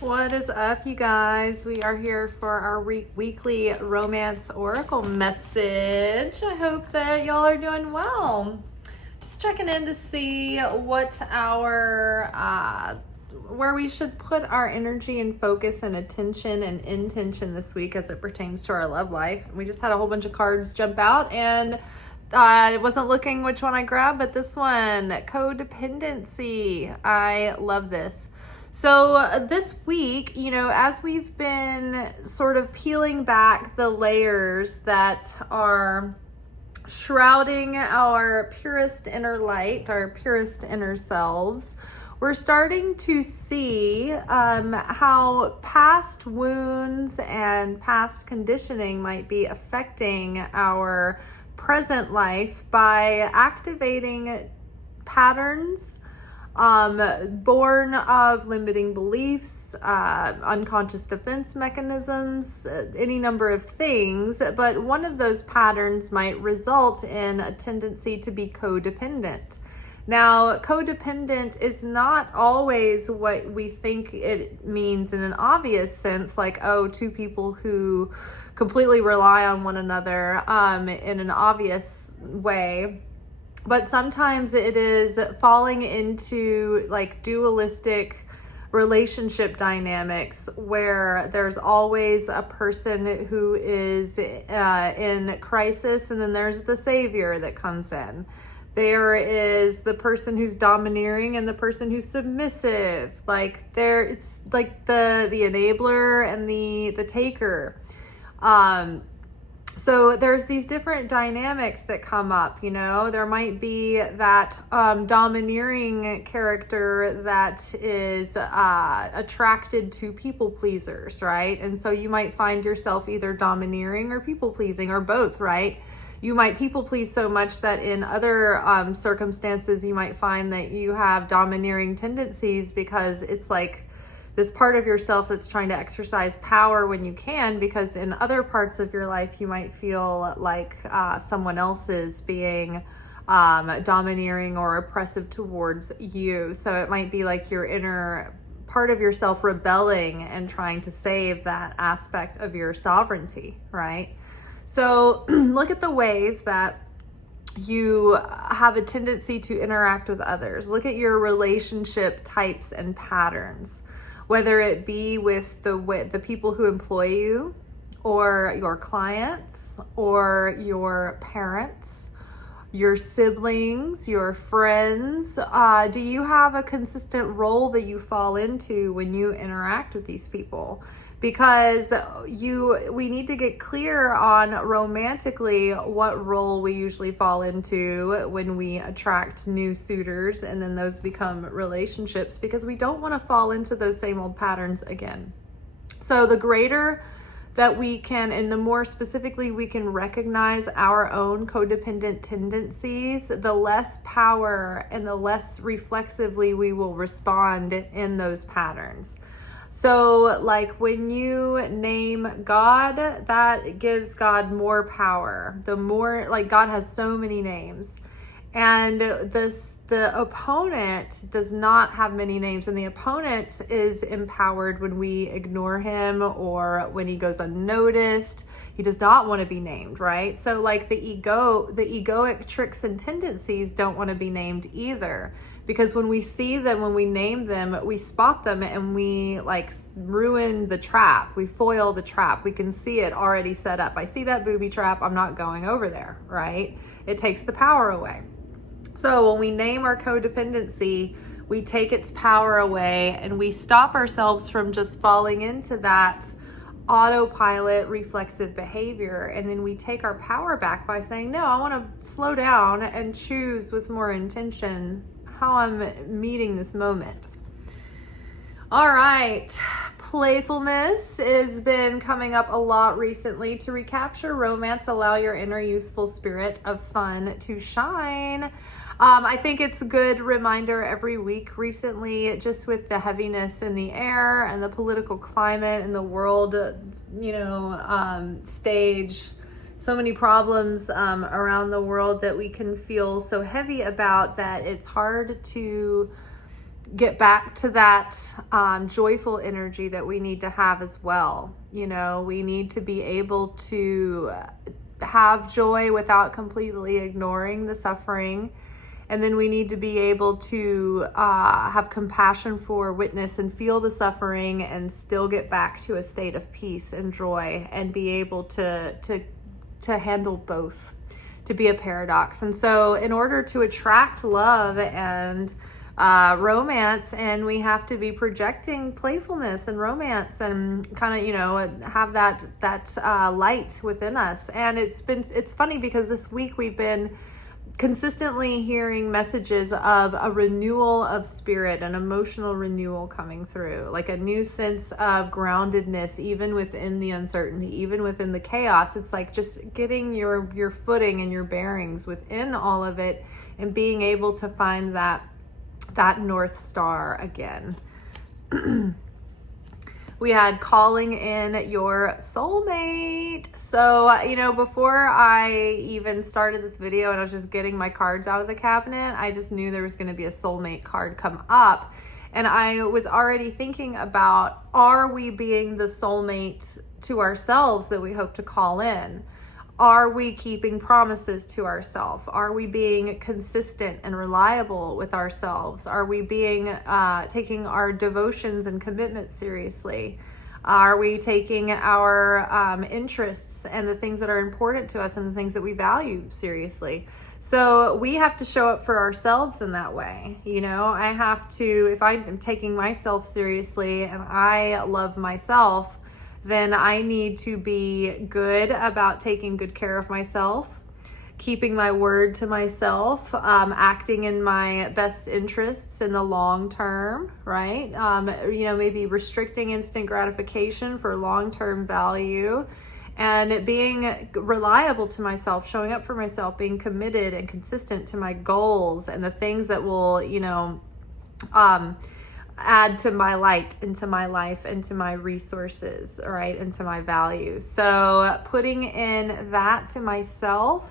What is up, you guys? We are here for our weekly romance oracle message. I hope that y'all are doing well. Just checking in to see what where we should put our energy and focus and attention and intention this week as it pertains to our love life. We just had a whole bunch of cards jump out, and I wasn't looking which one I grabbed, but this one, codependency. I love this. So this week, as we've been sort of peeling back the layers that are shrouding our purest inner light, our purest inner selves, we're starting to see how past wounds and past conditioning might be affecting our present life by activating patterns born of limiting beliefs, unconscious defense mechanisms, any number of things. But one of those patterns might result in a tendency to be codependent. Now, codependent is not always what we think it means in an obvious sense, like, two people who completely rely on one another in an obvious way. But sometimes it is falling into like dualistic relationship dynamics where there's always a person who is in crisis, and then there's the savior that comes in. There is the person who's domineering and the person who's submissive. It's like the enabler and the taker. So there's these different dynamics that come up, there might be that domineering character that is attracted to people pleasers, right? And so you might find yourself either domineering or people pleasing, or both, right? You might people please so much that in other circumstances you might find that you have domineering tendencies, because it's like this part of yourself that's trying to exercise power when you can, because in other parts of your life you might feel like someone else is being domineering or oppressive towards you. So it might be like your inner part of yourself rebelling and trying to save that aspect of your sovereignty, right? So look at the ways that you have a tendency to interact with others. Look at your relationship types and patterns, whether it be with the people who employ you, or your clients, or your parents, your siblings, your friends. Do you have a consistent role that you fall into when you interact with these people? Because we need to get clear on romantically what role we usually fall into when we attract new suitors, and then those become relationships, because we don't want to fall into those same old patterns again. So the greater that we can, and the more specifically we can recognize our own codependent tendencies, the less power and the less reflexively we will respond in those patterns. So like when you name God, that gives God more power. The more, like, God has so many names, and the opponent does not have many names, and the opponent is empowered when we ignore him or when he goes unnoticed. He does not want to be named, right? So like the egoic tricks and tendencies don't want to be named either, because when we see them, when we name them, we spot them and we like ruin the trap. We foil the trap. We can see it already set up. I see that booby trap. I'm not going over there, right? It takes the power away. So when we name our codependency, we take its power away, and we stop ourselves from just falling into that autopilot reflexive behavior. And then we take our power back by saying, no, I want to slow down and choose with more intention how I'm meeting this moment. All right. Playfulness has been coming up a lot recently. To recapture romance, allow your inner youthful spirit of fun to shine. I think it's a good reminder every week recently, just with the heaviness in the air and the political climate and the world, stage, so many problems around the world that we can feel so heavy about, that it's hard to get back to that joyful energy that we need to have as well. You know, we need to be able to have joy without completely ignoring the suffering. And then we need to be able to have compassion for, witness, and feel the suffering and still get back to a state of peace and joy and be able to handle both, to be a paradox. And so in order to attract love and romance, and we have to be projecting playfulness and romance and kind of, you know, have that light within us. And it's funny because this week we've been consistently hearing messages of a renewal of spirit, an emotional renewal coming through, like a new sense of groundedness, even within the uncertainty, even within the chaos. It's like just getting your footing and your bearings within all of it and being able to find that North Star again. We had calling in your soulmate. So, you know, before I even started this video and I was just getting my cards out of the cabinet, I just knew there was going to be a soulmate card come up. And I was already thinking about, are we being the soulmate to ourselves that we hope to call in? Are we keeping promises to ourselves? Are we being consistent and reliable with ourselves? Are we being taking our devotions and commitments seriously? Are we taking our interests and the things that are important to us and the things that we value seriously? So we have to show up for ourselves in that way. You know, I have to, if I'm taking myself seriously and I love myself, then I need to be good about taking good care of myself, keeping my word to myself, acting in my best interests in the long term, right? You know, maybe restricting instant gratification for long-term value, and being reliable to myself, showing up for myself, being committed and consistent to my goals and the things that will, you know, add to my light, into my life, into my resources, right, into my values. So putting in that to myself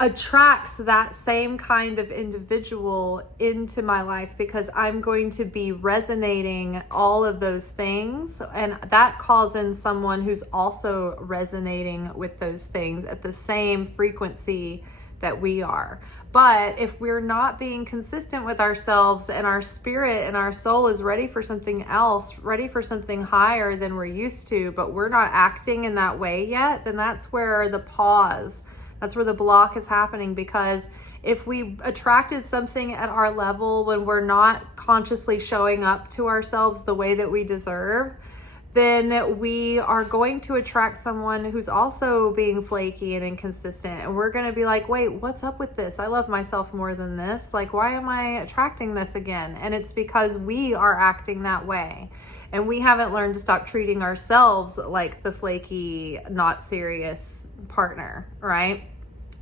attracts that same kind of individual into my life, because I'm going to be resonating all of those things, and that calls in someone who's also resonating with those things at the same frequency that we are. But if we're not being consistent with ourselves and our spirit and our soul is ready for something else, ready for something higher than we're used to, but we're not acting in that way yet, then that's where the pause, that's where the block is happening. Because if we attracted something at our level when we're not consciously showing up to ourselves the way that we deserve, then we are going to attract someone who's also being flaky and inconsistent. And we're going to be like, wait, what's up with this? I love myself more than this. Like, why am I attracting this again? And it's because we are acting that way. And we haven't learned to stop treating ourselves like the flaky, not serious partner, right?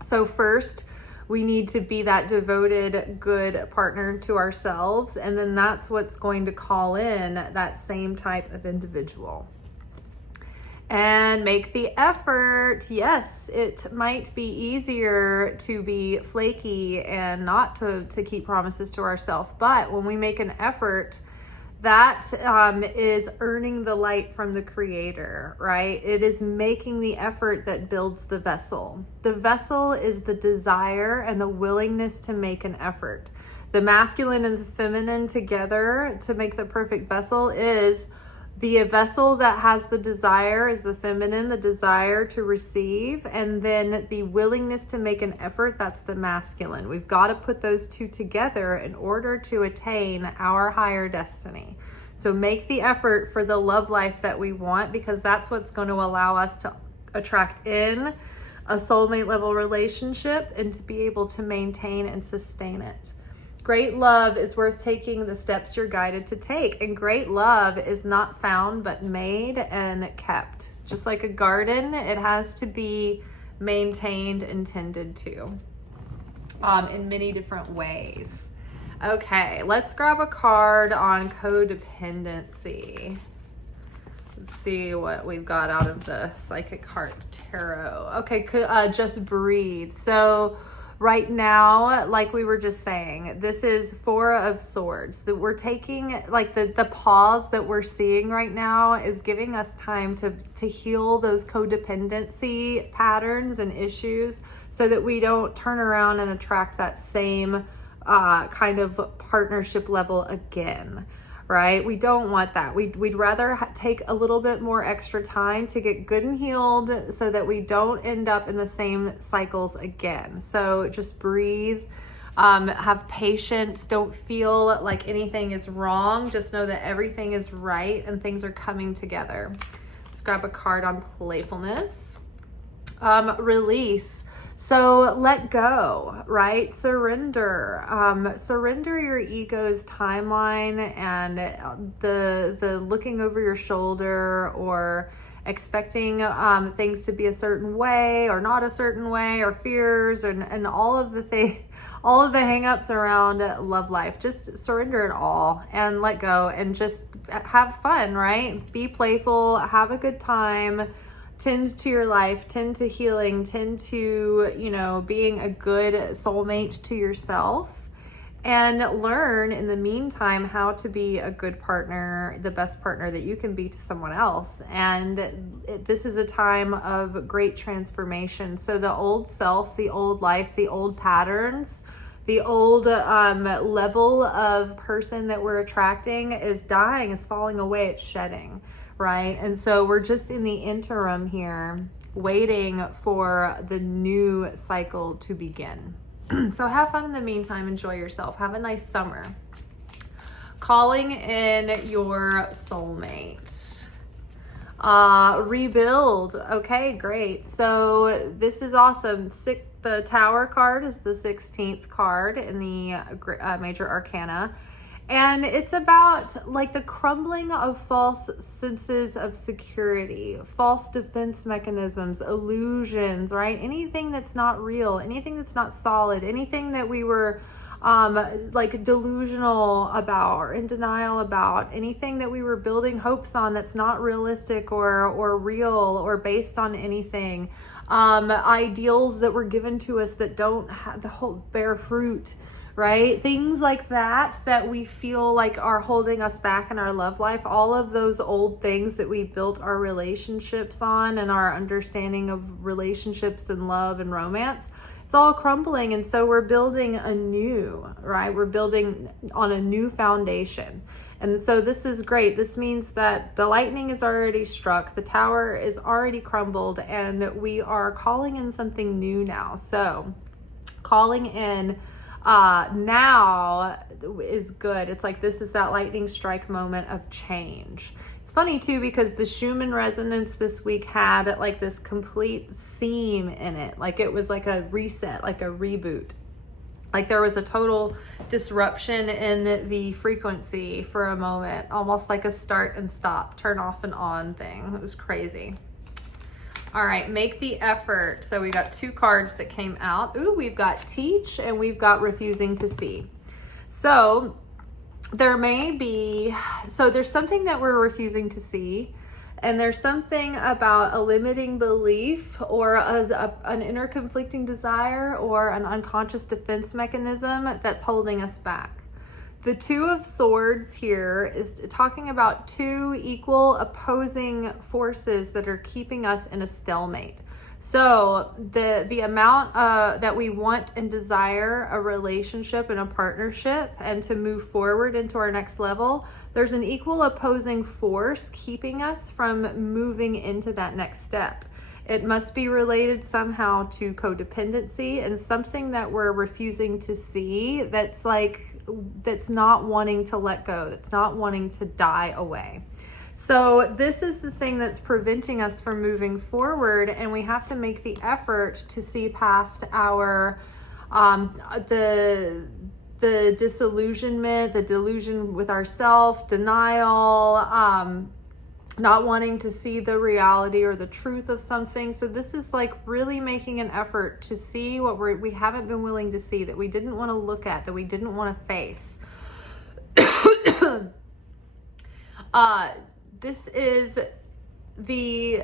So first, we need to be that devoted, good partner to ourselves. And then that's what's going to call in that same type of individual. And make the effort. Yes, it might be easier to be flaky and not to keep promises to ourselves. But when we make an effort, that is earning the light from the Creator, right? It is making the effort that builds the vessel. The vessel is the desire and the willingness to make an effort. The masculine and the feminine together to make the perfect vessel is the vessel that has the desire is the feminine, the desire to receive, and then the willingness to make an effort, that's the masculine. We've got to put those two together in order to attain our higher destiny. So make the effort for the love life that we want, because that's what's going to allow us to attract in a soulmate level relationship and to be able to maintain and sustain it. Great love is worth taking the steps you're guided to take. And great love is not found, but made and kept. Just like a garden, it has to be maintained and tended to in many different ways. Okay, let's grab a card on codependency. Let's see what we've got out of the Psychic Heart Tarot. Okay, just breathe. So right now, like we were just saying, this is Four of Swords, that we're taking, like the pause that we're seeing right now is giving us time to heal those codependency patterns and issues so that we don't turn around and attract that same kind of partnership level again. Right? We don't want that. We'd rather take a little bit more extra time to get good and healed so that we don't end up in the same cycles again. So just breathe, have patience, don't feel like anything is wrong. Just know that everything is right and things are coming together. Let's grab a card on playfulness. Release. So let go, right? Surrender. Surrender your ego's timeline and the looking over your shoulder or expecting things to be a certain way or not a certain way, or fears and all of the hang-ups around love life. Just surrender it all and let go and just have fun, right? Be playful, have a good time. Tend to your life, tend to healing, tend to, being a good soulmate to yourself, and learn in the meantime how to be a good partner, the best partner that you can be to someone else. And this is a time of great transformation. So the old self, the old life, the old patterns, the old level of person that we're attracting is dying, is falling away, it's shedding. Right? And so we're just in the interim here, waiting for the new cycle to begin. So have fun in the meantime. Enjoy yourself. Have a nice summer. Calling in your soulmate. Rebuild. Okay, great. So this is awesome. The Tower card is the 16th card in the Major Arcana. And it's about like the crumbling of false senses of security, false defense mechanisms, illusions, right? Anything that's not real, anything that's not solid, anything that we were like delusional about or in denial about, anything that we were building hopes on that's not realistic or real or based on anything, ideals that were given to us that don't have the whole bear fruit. Right? Things like that we feel like are holding us back in our love life. All of those old things that we built our relationships on and our understanding of relationships and love and romance, it's all crumbling. And so we're building anew, right? We're building on a new foundation. And so this is great. This means that the lightning is already struck, the tower is already crumbled, and we are calling in something new now. So calling in now is good. It's like this is that lightning strike moment of change. It's funny too because the Schumann resonance this week had like this complete seam in it. Like it was like a reset, like a reboot. Like there was a total disruption in the frequency for a moment, almost like a start and stop, turn off and on thing. It was crazy. All right, make the effort. So we got two cards that came out. Ooh, we've got teach and we've got refusing to see. So there's something that we're refusing to see, and there's something about a limiting belief or an inner conflicting desire or an unconscious defense mechanism that's holding us back. The Two of Swords here is talking about two equal opposing forces that are keeping us in a stalemate. So the amount that we want and desire a relationship and a partnership and to move forward into our next level, there's an equal opposing force keeping us from moving into that next step. It must be related somehow to codependency and something that we're refusing to see that's not wanting to let go, that's not wanting to die away. So this is the thing that's preventing us from moving forward, and we have to make the effort to see past our the disillusionment, the delusion with ourself, denial, not wanting to see the reality or the truth of something. So this is like really making an effort to see what we haven't been willing to see, that we didn't want to look at, that we didn't want to face. This is the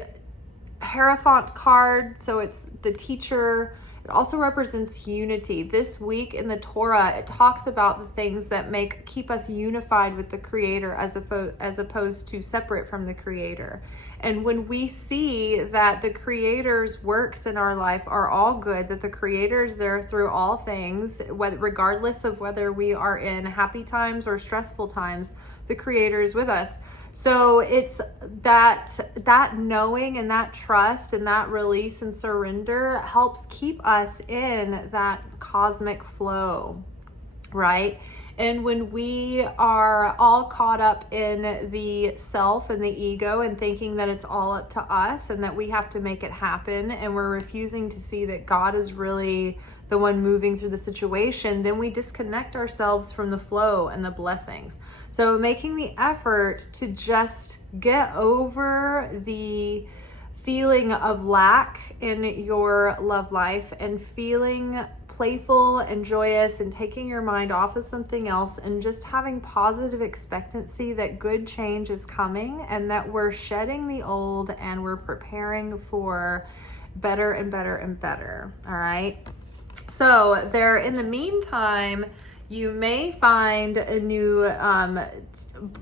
Hierophant card. So it's the teacher It also represents unity. This week in the Torah, it talks about the things that keep us unified with the Creator as opposed to separate from the Creator. And when we see that the Creator's works in our life are all good, that the Creator is there through all things, regardless of whether we are in happy times or stressful times, the Creator is with us. So it's that knowing and that trust and that release and surrender helps keep us in that cosmic flow, right? And when we are all caught up in the self and the ego and thinking that it's all up to us and that we have to make it happen, and we're refusing to see that God is really the one moving through the situation, then we disconnect ourselves from the flow and the blessings. So making the effort to just get over the feeling of lack in your love life and feeling playful and joyous and taking your mind off of something else and just having positive expectancy that good change is coming and that we're shedding the old and we're preparing for better and better and better. All right. So in the meantime, you may find a new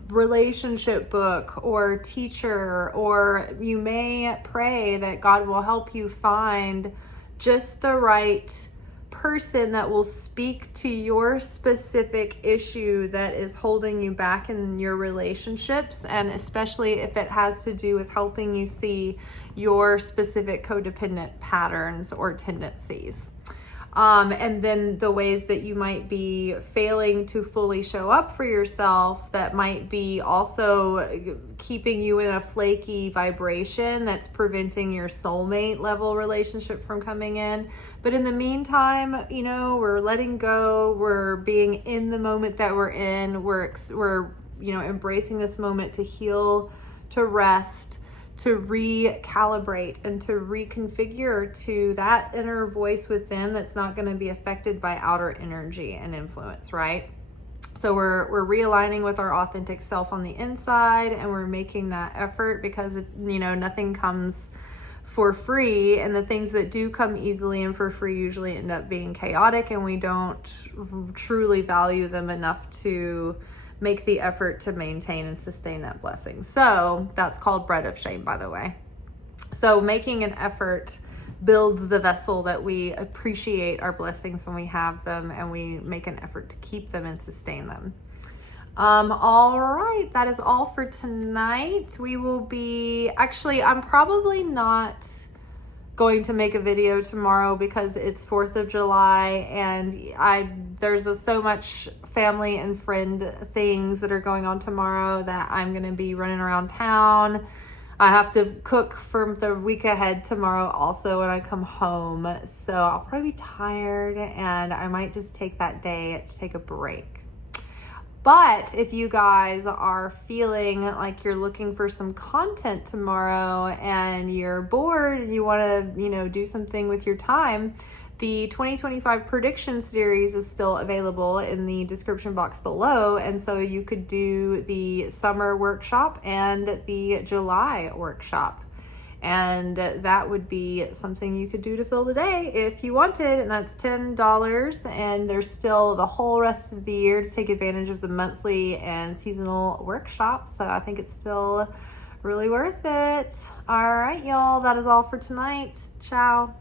relationship book or teacher, or you may pray that God will help you find just the right person that will speak to your specific issue that is holding you back in your relationships, and especially if it has to do with helping you see your specific codependent patterns or tendencies. And then the ways that you might be failing to fully show up for yourself that might be also keeping you in a flaky vibration that's preventing your soulmate level relationship from coming in. But in the meantime, we're letting go, we're being in the moment that we're in, we're embracing this moment to heal, to rest, to recalibrate and to reconfigure to that inner voice within that's not going to be affected by outer energy and influence, right? So we're realigning with our authentic self on the inside, and we're making that effort because nothing comes for free, and the things that do come easily and for free usually end up being chaotic, and we don't truly value them enough to make the effort to maintain and sustain that blessing. So that's called bread of shame, by the way. So making an effort builds the vessel that we appreciate our blessings when we have them, and we make an effort to keep them and sustain them. All right, that is all for tonight. I'm probably not going to make a video tomorrow because it's 4th of July and there's so much family and friend things that are going on tomorrow that I'm going to be running around town. I have to cook for the week ahead tomorrow also when I come home. So I'll probably be tired and I might just take that day to take a break. But if you guys are feeling like you're looking for some content tomorrow and you're bored and you want to, do something with your time, the 2025 prediction series is still available in the description box below. And so you could do the summer workshop and the July workshop. And that would be something you could do to fill the day if you wanted. And that's $10. And there's still the whole rest of the year to take advantage of the monthly and seasonal workshops. So I think it's still really worth it. All right, y'all. That is all for tonight. Ciao.